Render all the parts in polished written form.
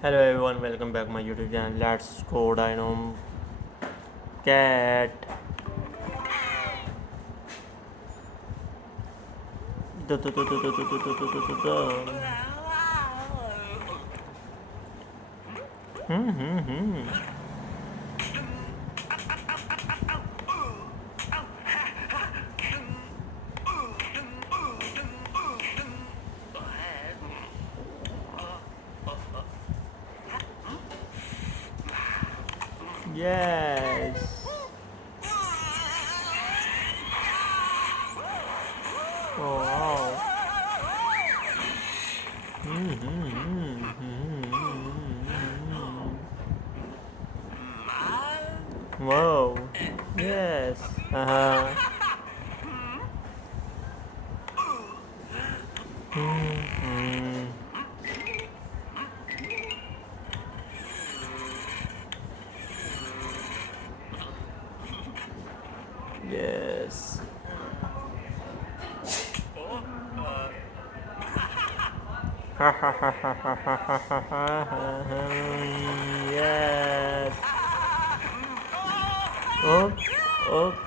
Hello everyone, welcome back my YouTube channel. Let's go Dino Cat. Da, da, da, da, da, da, da, da, da, da, da. Hmm. Yes. Oh wow. Whoa. Yes. Uh-huh. Mm-hmm. Yes. Ha ha ha ha ha ha ha ha ha ha. Yes. Oops, oops,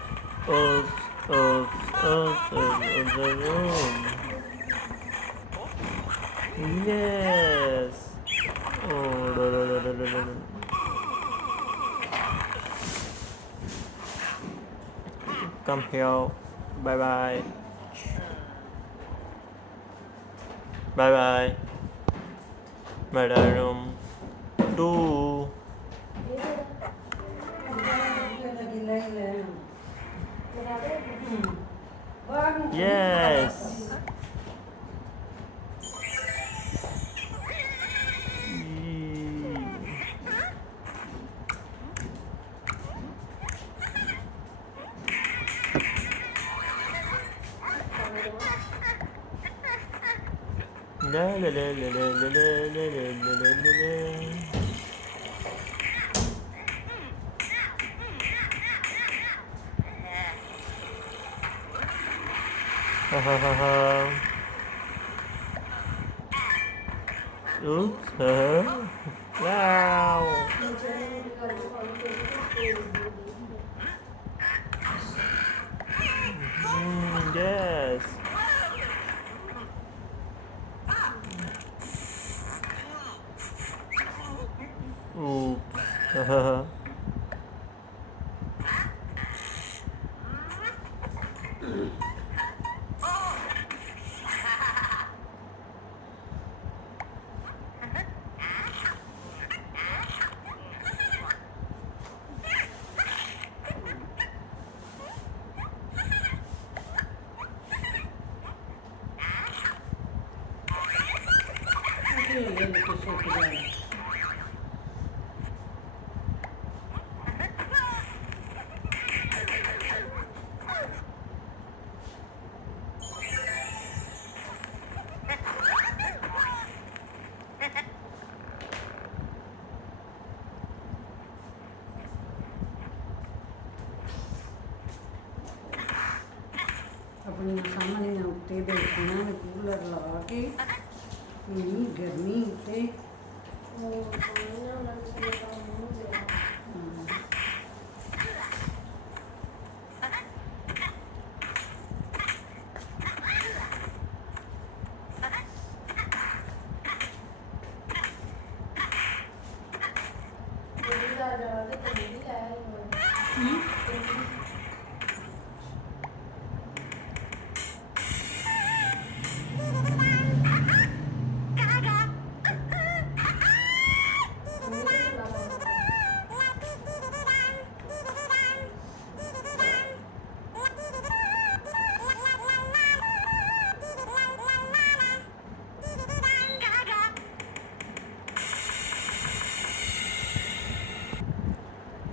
oops, oops, oops, oops, the room. Yes. Oh, da, da, da, da, da, da. Come here. Bye bye. Bye bye. My room. Two. Yes. La la la la la la la la la la la la. Ha ha ha ha. Oops. Wow. Yes. Oops. अपने सामने उत्ते बैठना ने cooler ला के इन्नी गर्मी उत्ते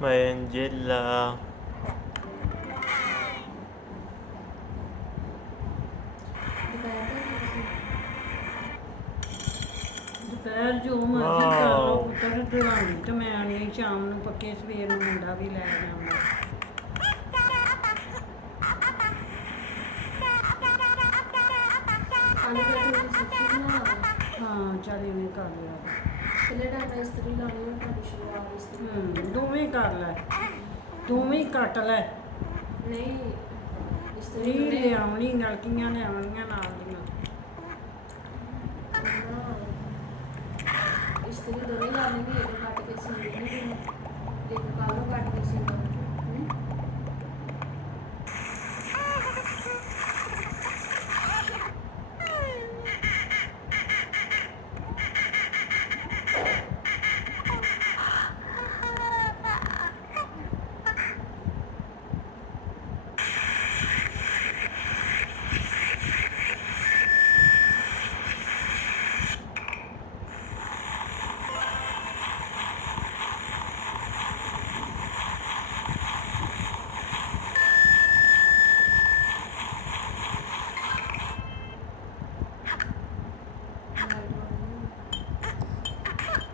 My Angela. ਦੁਪਹਿਰ ਜੋ ਮਰਜ਼ੀ ਕਰ ਲਓ ਪੁੱਤਰ ਦਰਾਣੀ ਤੇ ਮੈਂ ਨਹੀਂ ਸ਼ਾਮ ਨੂੰ ਪੱਕੇ ਸਵੇਰ ਨੂੰ ਮੁੰਡਾ ਵੀ ਲੈ ਜਾਵਾਂਗਾ ਹਾਂ ਚੱਲ ਇਹਨੇ ਕਰ ਲਿਆ ਚਲੇ ਡਾਟਾ ਇਸਤਰੀ ਲਾਉਣੀ ਹੈ ਤੁਹਾਡੀ ਸ਼ੁਰੂਆਤ ਇਸਤਰੀ ਦੋਵੇਂ ਕਰ ਲੈ, ਦੋਵੇਂ ਹੀ ਕੱਟ ਲੈ। ਨਹੀਂ ਇਸਤਰੀ ਨਹੀਂ ਦੋਨੇ ਲਿਆਉਣੀ, ਨਲਕੀਆਂ ਲਿਆਉਣੀਆਂ ਨਾਲ ਦੀਆਂ। ਇਸਤਰੀ ਦੋਨੇ ਲਾਉਣੀ ਵੀ ਇੱਕ ਕੱਟ ਕੇ ਸੀਣੀ ਨਹੀਂ ਇੱਕ ਕਾਲੋਂ ਕੱਟ ਕੇ ਸੀਣਾ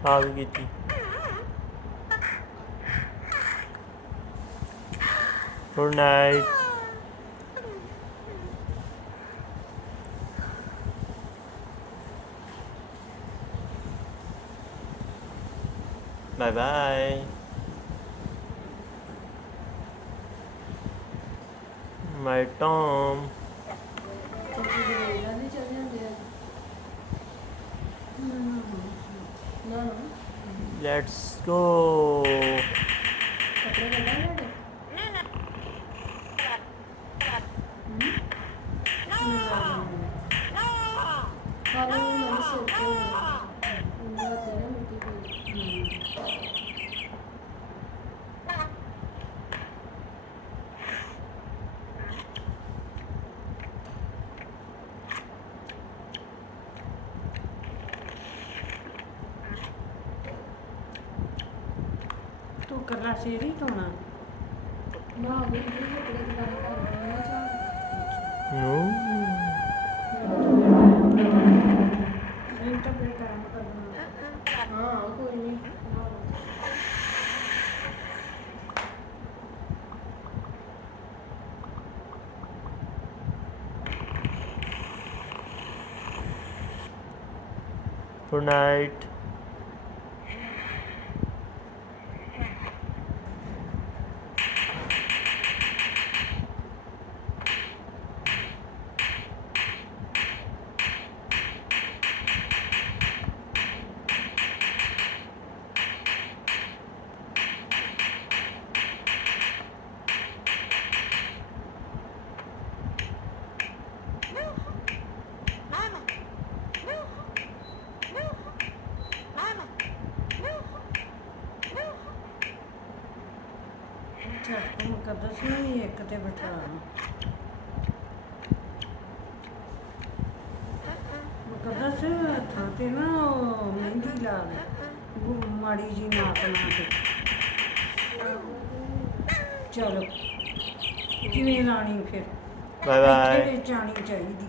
ਆ ਵੀ ਕੀਤੀ। Good night. ਬਾਏ ਬਾਏ ਮਾਈ ਟੌਮ। ਨਹੀਂ ਚੱਲ ਜਾਂਦੇ ਆ ਨਾ ਨਾ ਲੈਟਸ ਗੋ। ਕੱਪੜੇ ਕੱਢਾਂ ਤੁਹਾਡੇ ਕਾਲੋਂ ਮੈਨੂੰ ਸਿਰ ਤੇ ਉਂਗਲਾਂ ਤੇ ਨਾ ਮਿੱਟੀ ਪਈ ਤੂੰ ਕੱਲਾ ਸਿਰ ਹੀ ਧੋਣਾ? ਨਾ ਵੀ ਕੱਪੜੇ ਦੀ ਗੱਲ ਕਰ ਰਹੀ ਹਾਂ ਚਾਹ ਨੋ ਨਹੀਂ ਤਾਂ ਫਿਰ ਟਾਈਮ ਕਰਨਾ। ਹਾਂ ਕੋਈ ਨਹੀਂ ਗੁੱਡ ਨਾਈਟ। ਅੱਛਾ ਤੂੰ ਮੁਕੱਦਸ ਨੂੰ ਵੀ ਇੱਕ ਤੇ ਬਿਠਾ। ਮੁਕੱਦਸ ਥਾਂ ਤੇ ਨਾ ਉਹ ਮਹਿੰਦੀ ਲਾ ਦੇ, ਮਾੜੀ ਜੀ ਨਾਪ ਲਾ ਕੇ। ਚਲੋ ਕਿਵੇਂ ਲਾਣੀ ਫਿਰ? Bye bye. ਇੱਥੇ ਵਿੱਚ ਆਉਣੀ ਚਾਹੀਦੀ।